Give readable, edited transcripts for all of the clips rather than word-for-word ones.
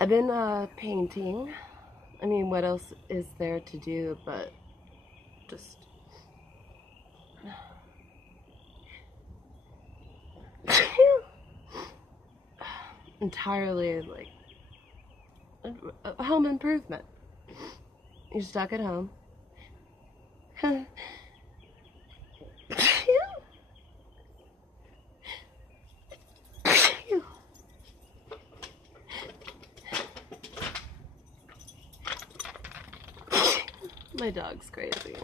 I've been painting. I mean, what else is there to do but just entirely like a home improvement. You're stuck at home. My dog's crazy.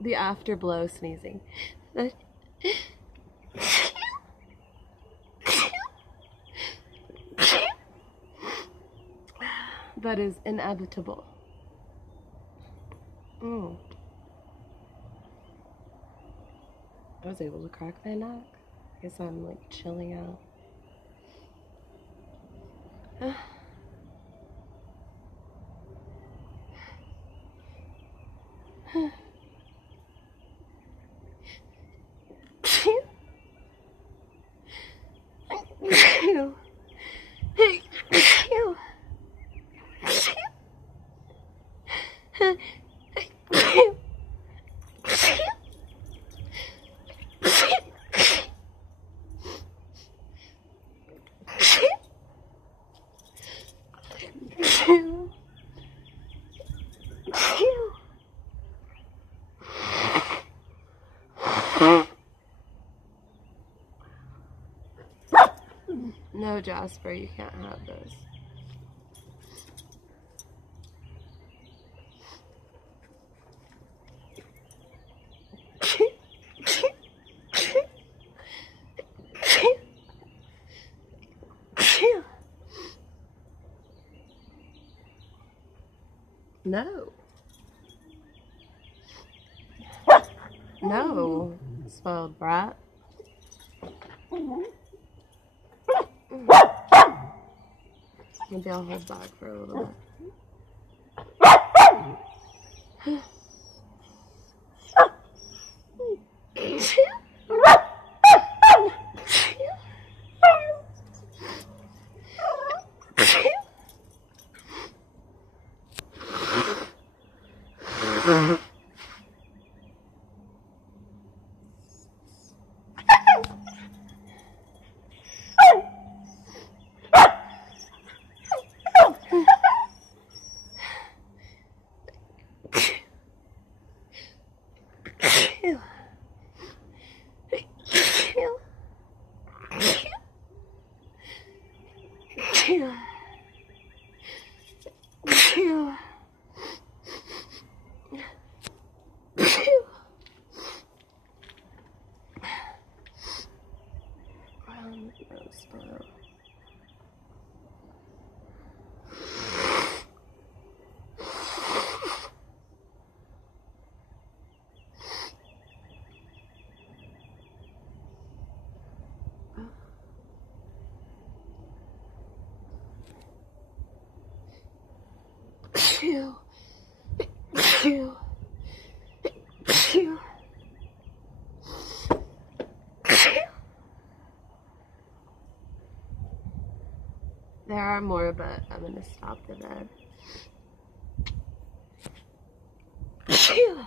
The afterblow sneezing. That is inevitable. I was able to crack my neck. I guess I'm like chilling out. No, Jasper, you can't have this. No. No, spoiled brat. Maybe I'll hold back for a little bit. There are more, but I'm gonna stop the bed. Phew.